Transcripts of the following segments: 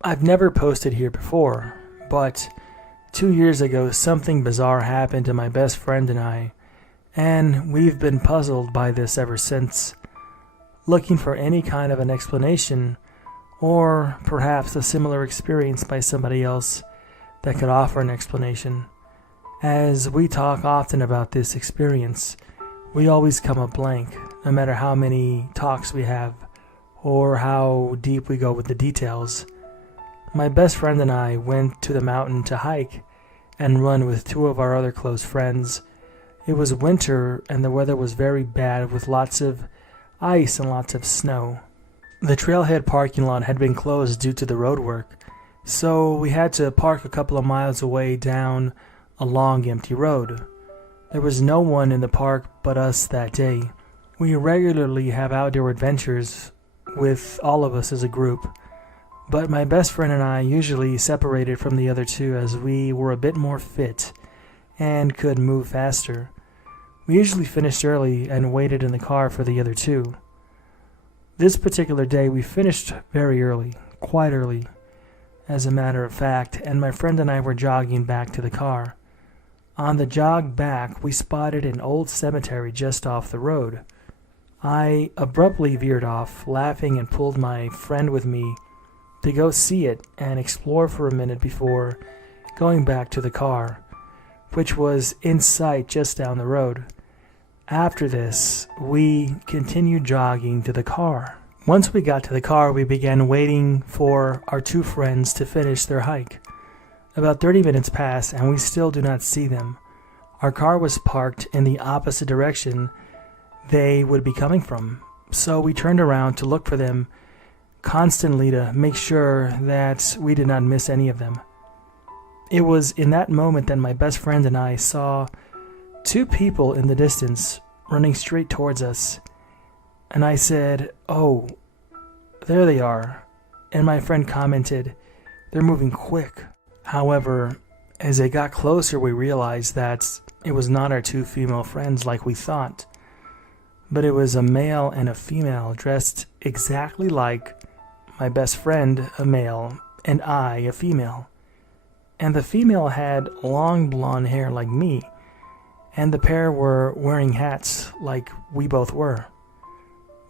I've never posted here before, but 2 years ago something bizarre happened to my best friend and we've been puzzled by this ever since, looking for any kind of an explanation, or perhaps a similar experience by somebody else that could offer an explanation. As we talk often about this experience, we always come up blank, no matter how many talks we have, or how deep we go with the details. My best friend and I went to the mountain to hike and run with two of our other close friends. It was winter and the weather was very bad with lots of ice and lots of snow. The trailhead parking lot had been closed due to the road work, so we had to park a couple of miles away down a long empty road. There was no one in the park but us that day. We regularly have outdoor adventures with all of us as a group, but my best friend and I usually separated from the other two as we were a bit more fit and could move faster. We usually finished early and waited in the car for the other two. This particular day we finished very early, quite early, as a matter of fact, and my friend and I were jogging back to the car. On the jog back, we spotted an old cemetery just off the road. I abruptly veered off, laughing, and pulled my friend with me to go see it and explore for a minute before going back to the car, which was in sight just down the road. After this, we continued jogging to the car. Once we got to the car, we began waiting for our two friends to finish their hike. About 30 minutes passed and we still do not see them. Our car was parked in the opposite direction they would be coming from, so we turned around to look for them constantly to make sure that we did not miss any of them. It was in that moment that my best friend and I saw two people in the distance running straight towards us, and I said, "Oh, there they are," and my friend commented, "They're moving quick." However, as they got closer, we realized that it was not our two female friends like we thought, but it was a male and a female dressed exactly like my best friend, a male, and I, a female. And the female had long blonde hair like me, and the pair were wearing hats like we both were.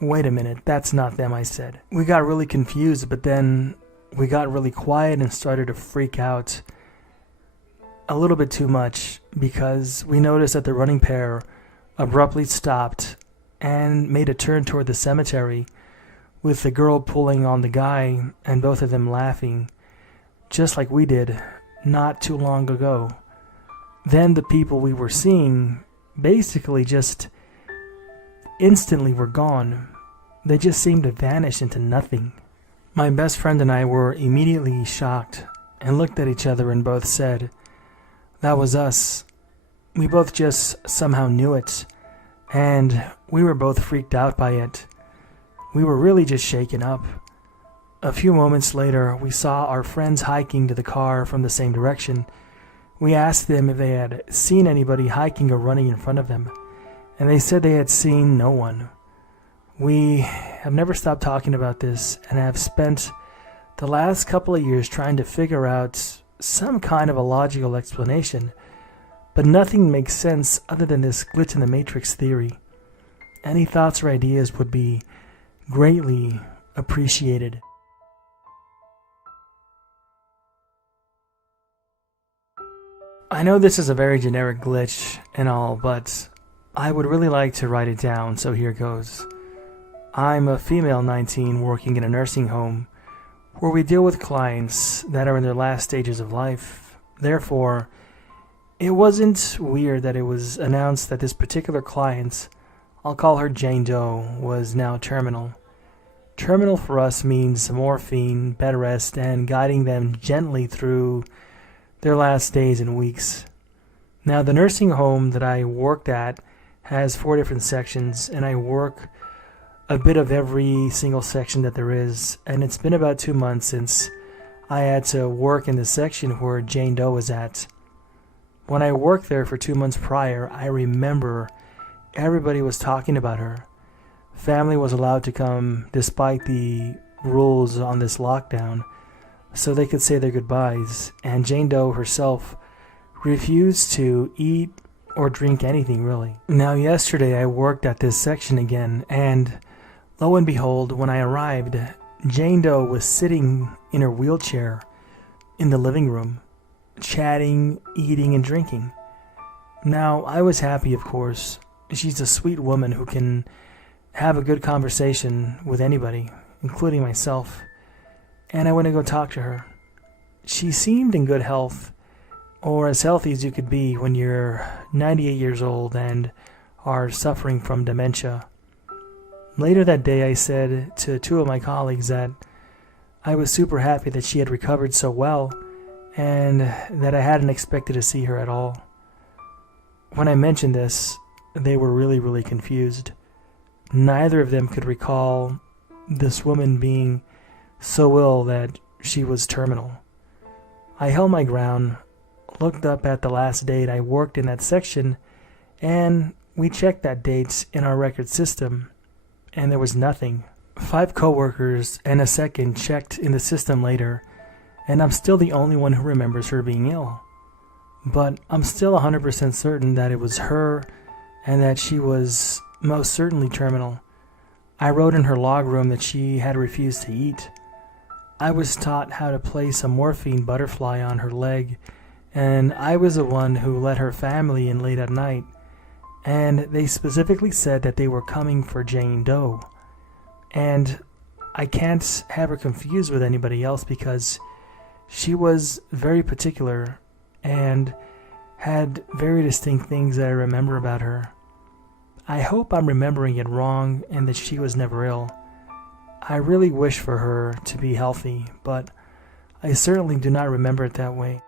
"Wait a minute, that's not them," I said. We got really confused, but then we got really quiet and started to freak out a little bit too much because we noticed that the running pair abruptly stopped and made a turn toward the cemetery, with the girl pulling on the guy and both of them laughing, just like we did not too long ago. Then the people we were seeing basically just instantly were gone. They just seemed to vanish into nothing. My best friend and I were immediately shocked and looked at each other and both said, "That was us." We both just somehow knew it, and we were both freaked out by it. We were really just shaken up. A few moments later, we saw our friends hiking to the car from the same direction. We asked them if they had seen anybody hiking or running in front of them, and they said they had seen no one. We have never stopped talking about this and have spent the last couple of years trying to figure out some kind of a logical explanation, but nothing makes sense other than this glitch in the matrix theory. Any thoughts or ideas would be greatly appreciated. I know this is a very generic glitch and all, but I would really like to write it down, so here goes. I'm a female 19 working in a nursing home where we deal with clients that are in their last stages of life. Therefore, it wasn't weird that it was announced that this particular client, I'll call her Jane Doe, was now terminal. Terminal for us means morphine, bed rest, and guiding them gently through their last days and weeks. Now, the nursing home that I worked at has 4 different sections, and I work a bit of every single section that there is, and it's been about 2 months since I had to work in the section where Jane Doe was at. When I worked there for 2 months prior, I remember everybody was talking about her. Family was allowed to come despite the rules on this lockdown, so they could say their goodbyes, and Jane Doe herself refused to eat or drink anything really. Now yesterday I worked at this section again, and lo and behold, when I arrived, Jane Doe was sitting in her wheelchair in the living room, chatting, eating, and drinking. Now, I was happy, of course. She's a sweet woman who can have a good conversation with anybody, including myself, and I went to go talk to her. She seemed in good health, or as healthy as you could be when you're 98 years old and are suffering from dementia. Later that day, I said to two of my colleagues that I was super happy that she had recovered so well and that I hadn't expected to see her at all. When I mentioned this, they were really confused. Neither of them could recall this woman being so ill that she was terminal. I held my ground, looked up at the last date I worked in that section, and we checked that date in our record system, and there was nothing. 5 coworkers and a second checked in the system later, and I'm still the only one who remembers her being ill. But I'm still 100% certain that it was her and that she was most certainly terminal. I wrote in her log room that she had refused to eat. I was taught how to place a morphine butterfly on her leg, and I was the one who let her family in late at night, and they specifically said that they were coming for Jane Doe. And I can't have her confused with anybody else because she was very particular and had very distinct things that I remember about her. I hope I'm remembering it wrong and that she was never ill. I really wish for her to be healthy, but I certainly do not remember it that way.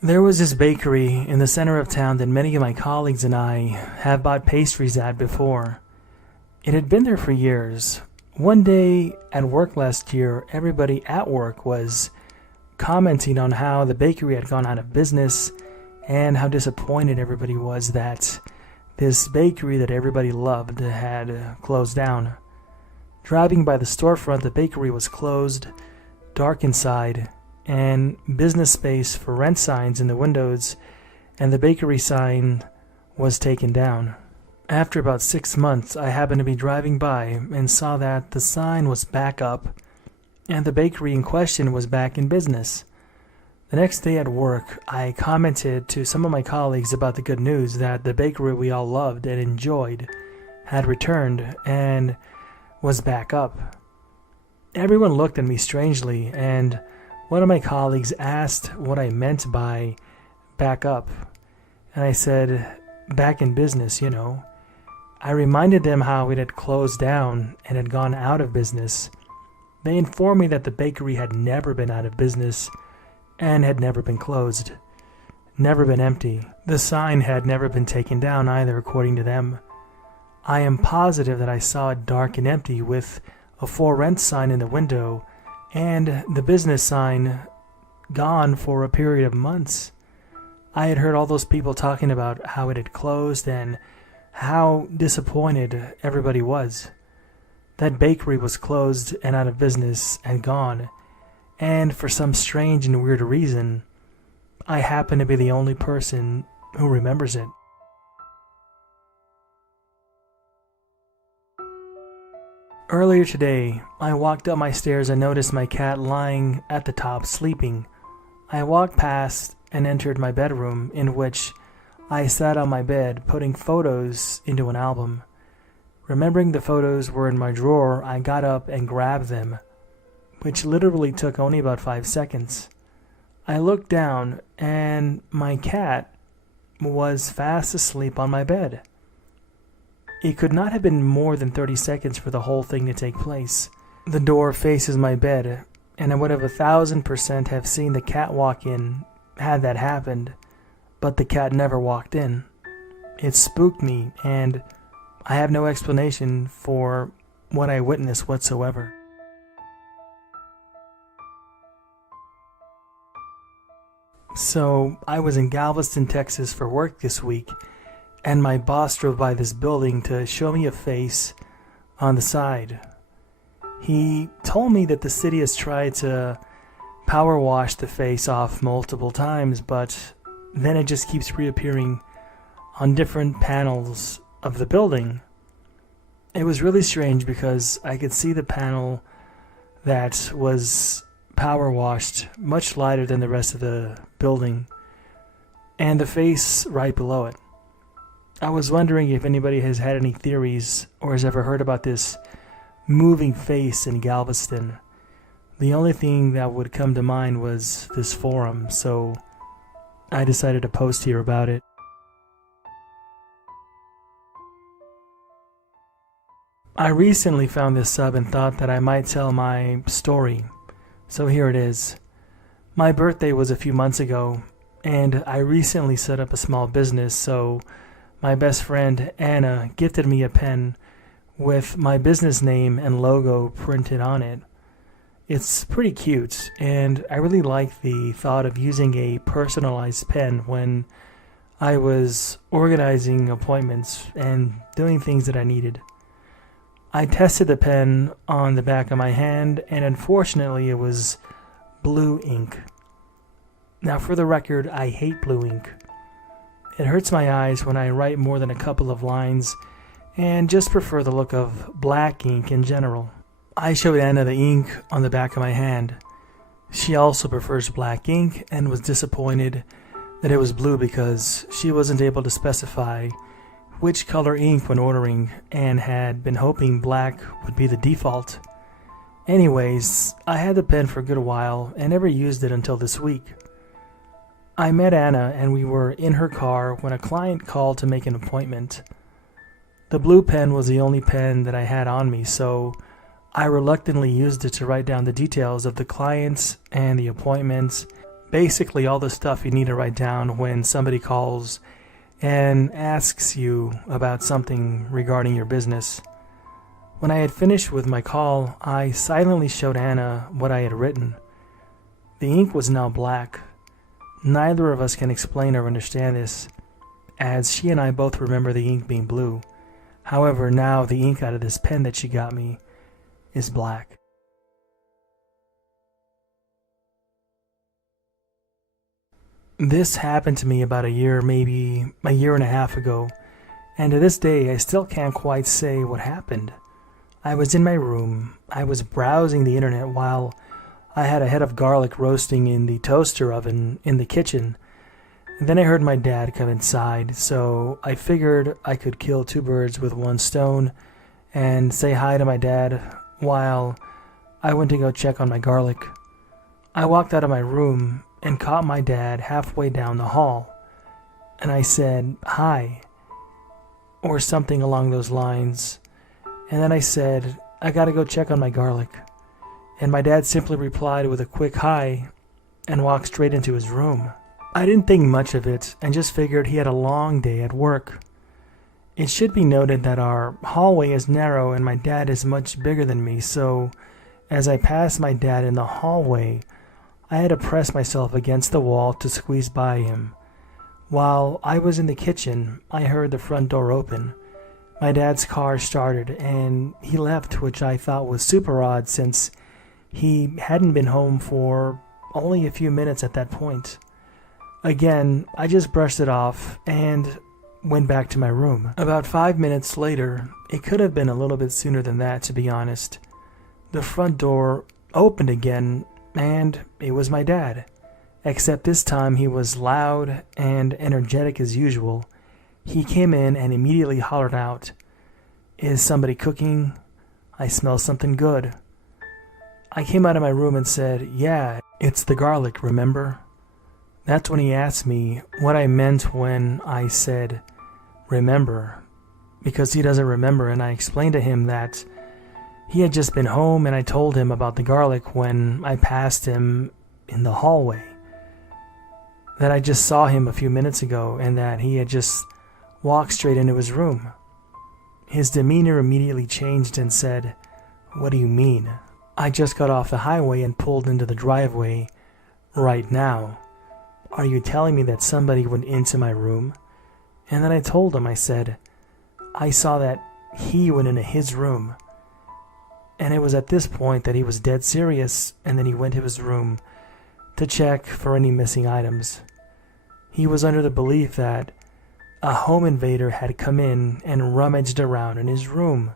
There was this bakery in the center of town that many of my colleagues and I have bought pastries at before. It had been there for years. One day at work last year, everybody at work was commenting on how the bakery had gone out of business and how disappointed everybody was that this bakery that everybody loved had closed down. Driving by the storefront, the bakery was closed, dark inside, and business space for rent signs in the windows, and the bakery sign was taken down. After about 6 months, I happened to be driving by and saw that the sign was back up and the bakery in question was back in business. The next day at work, I commented to some of my colleagues about the good news that the bakery we all loved and enjoyed had returned and was back up. Everyone looked at me strangely, and one of my colleagues asked what I meant by back up, and I said, back in business, you know. I reminded them how it had closed down and had gone out of business. They informed me that the bakery had never been out of business and had never been closed, never been empty. The sign had never been taken down either, according to them. I am positive that I saw it dark and empty with a for rent sign in the window and the business sign gone for a period of months. I had heard all those people talking about how it had closed and how disappointed everybody was. That bakery was closed and out of business and gone, and for some strange and weird reason, I happen to be the only person who remembers it. Earlier today, I walked up my stairs and noticed my cat lying at the top sleeping. I walked past and entered my bedroom, in which I sat on my bed putting photos into an album. Remembering the photos were in my drawer, I got up and grabbed them, which literally took only about 5 seconds. I looked down and my cat was fast asleep on my bed. It could not have been more than 30 seconds for the whole thing to take place. The door faces my bed, and I would have 1,000% have seen the cat walk in had that happened, but the cat never walked in. It spooked me, and I have no explanation for what I witnessed whatsoever. So, I was in Galveston, Texas for work this week, and my boss drove by this building to show me a face on the side. He told me that the city has tried to power wash the face off multiple times, but then it just keeps reappearing on different panels of the building. It was really strange because I could see the panel that was power washed much lighter than the rest of the building, and the face right below it. I was wondering if anybody has had any theories or has ever heard about this moving face in Galveston. The only thing that would come to mind was this forum, so I decided to post here about it. I recently found this sub and thought that I might tell my story, so here it is. My birthday was a few months ago, and I recently set up a small business, so my best friend Anna gifted me a pen with my business name and logo printed on it. It's pretty cute, and I really like the thought of using a personalized pen when I was organizing appointments and doing things that I needed. I tested the pen on the back of my hand, and unfortunately it was blue ink. Now, for the record, I hate blue ink. It hurts my eyes when I write more than a couple of lines, and just prefer the look of black ink in general. I showed Anna the ink on the back of my hand. She also prefers black ink and was disappointed that it was blue because she wasn't able to specify which color ink when ordering and had been hoping black would be the default. Anyways, I had the pen for a good while and never used it until this week. I met Anna and we were in her car when a client called to make an appointment. The blue pen was the only pen that I had on me, so I reluctantly used it to write down the details of the clients and the appointments, basically all the stuff you need to write down when somebody calls and asks you about something regarding your business. When I had finished with my call, I silently showed Anna what I had written. The ink was now black. Neither of us can explain or understand this, as she and I both remember the ink being blue. However, now the ink out of this pen that she got me is black. This happened to me about a year, maybe a year and a half ago, and to this day I still can't quite say what happened. I was in my room. I was browsing the internet while I had a head of garlic roasting in the toaster oven in the kitchen. And then I heard my dad come inside, so I figured I could kill two birds with one stone and say hi to my dad while I went to go check on my garlic. I walked out of my room and caught my dad halfway down the hall, and I said, "Hi," or something along those lines, and then I said, "I gotta go check on my garlic," and my dad simply replied with a quick hi and walked straight into his room. I didn't think much of it and just figured he had a long day at work. It should be noted that our hallway is narrow and my dad is much bigger than me, so as I passed my dad in the hallway, I had to press myself against the wall to squeeze by him. While I was in the kitchen, I heard the front door open. My dad's car started and he left, which I thought was super odd since he hadn't been home for only a few minutes at that point. Again, I just brushed it off and went back to my room. About 5 minutes later, it could have been a little bit sooner than that, to be honest, the front door opened again and it was my dad. Except this time he was loud and energetic as usual. He came in and immediately hollered out, "Is somebody cooking? I smell something good." I came out of my room and said, "Yeah, it's the garlic, remember?" That's when he asked me what I meant when I said, "remember," because he doesn't remember, and I explained to him that he had just been home and I told him about the garlic when I passed him in the hallway. That I just saw him a few minutes ago and that he had just walked straight into his room. His demeanor immediately changed and said, "What do you mean? I just got off the highway and pulled into the driveway right now. Are you telling me that somebody went into my room?" And then I told him, I said, "I saw that he went into his room." And it was at this point that he was dead serious, and then he went to his room to check for any missing items. He was under the belief that a home invader had come in and rummaged around in his room.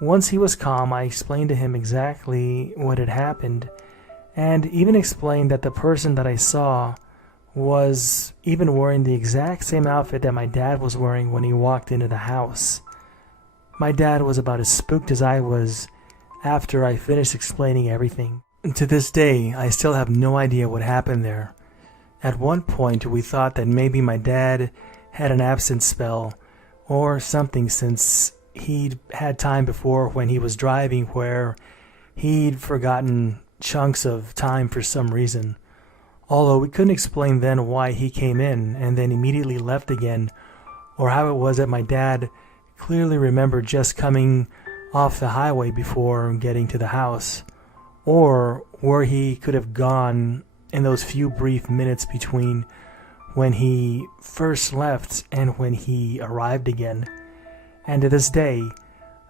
Once he was calm, I explained to him exactly what had happened, and even explained that the person that I saw was even wearing the exact same outfit that my dad was wearing when he walked into the house. My dad was about as spooked as I was after I finished explaining everything. To this day, I still have no idea what happened there. At one point, we thought that maybe my dad had an absence spell or something, since he'd had time before when he was driving where he'd forgotten chunks of time for some reason. Although we couldn't explain then why he came in and then immediately left again, or how it was that my dad clearly remembered just coming off the highway before getting to the house, or where he could have gone in those few brief minutes between when he first left and when he arrived again. And to this day,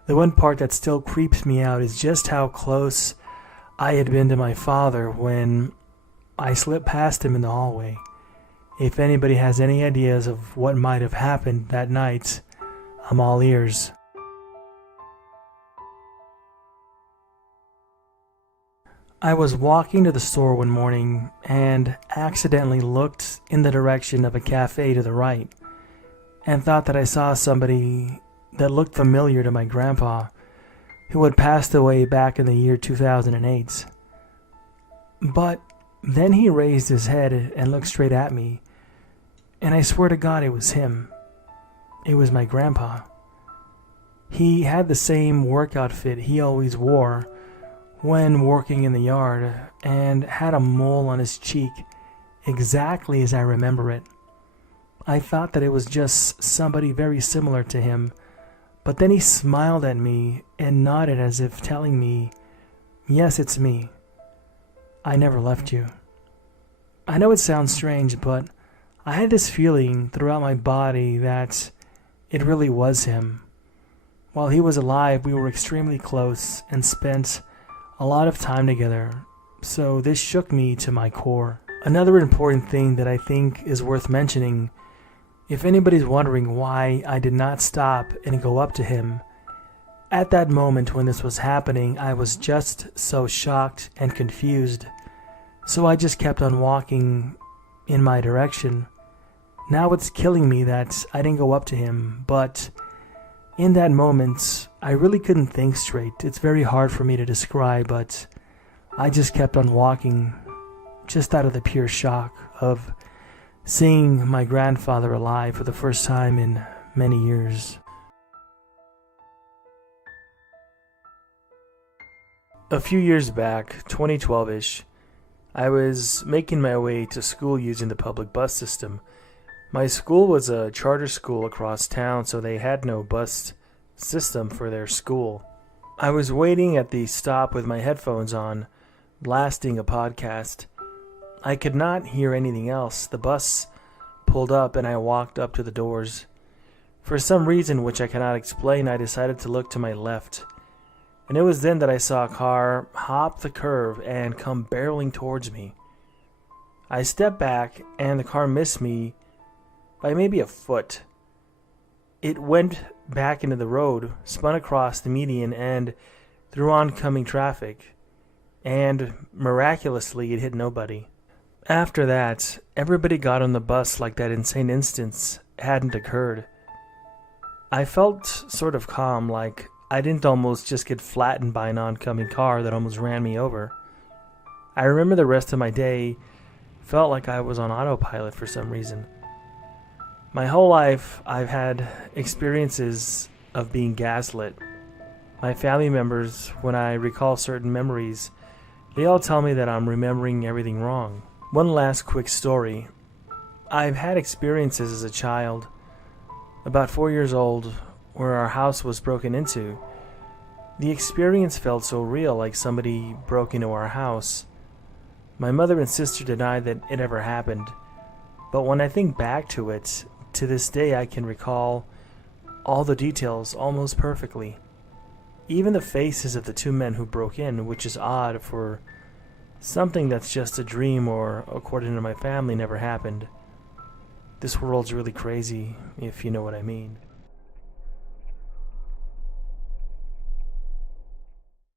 the one part that still creeps me out is just how close I had been to my father when I slipped past him in the hallway. If anybody has any ideas of what might have happened that night, I'm all ears. I was walking to the store one morning and accidentally looked in the direction of a cafe to the right and thought that I saw somebody that looked familiar to my grandpa, who had passed away back in the year 2008. But then he raised his head and looked straight at me, and I swear to God it was him. It was my grandpa. He had the same work outfit he always wore when working in the yard, and had a mole on his cheek exactly as I remember it. I thought that it was just somebody very similar to him, but then he smiled at me and nodded as if telling me, "Yes, it's me. I never left you." I know it sounds strange, but I had this feeling throughout my body that it really was him. While he was alive, we were extremely close and spent a lot of time together, so this shook me to my core. Another important thing that I think is worth mentioning, if anybody's wondering why I did not stop and go up to him, at that moment when this was happening, I was just so shocked and confused, so I just kept on walking in my direction. Now it's killing me that I didn't go up to him, but in that moment, I really couldn't think straight. It's very hard for me to describe, but I just kept on walking, just out of the pure shock of seeing my grandfather alive for the first time in many years. A few years back, 2012-ish, I was making my way to school using the public bus system. My school was a charter school across town, so they had no bus system for their school. I was waiting at the stop with my headphones on, blasting a podcast. I could not hear anything else. The bus pulled up and I walked up to the doors. For some reason which I cannot explain, I decided to look to my left. And it was then that I saw a car hop the curve and come barreling towards me. I stepped back and the car missed me by maybe a foot. It went back into the road, spun across the median and through oncoming traffic, and miraculously it hit nobody. After that, everybody got on the bus like that insane instance hadn't occurred. I felt sort of calm, like I didn't almost just get flattened by an oncoming car that almost ran me over. I remember the rest of my day felt like I was on autopilot for some reason. My whole life, I've had experiences of being gaslit. My family members, when I recall certain memories, they all tell me that I'm remembering everything wrong. One last quick story. I've had experiences as a child, about 4 years old, where our house was broken into. The experience felt so real, like somebody broke into our house. My mother and sister denied that it ever happened, but when I think back to it, to this day I can recall all the details almost perfectly. Even the faces of the two men who broke in, which is odd for something that's just a dream or, according to my family, never happened. This world's really crazy, if you know what I mean.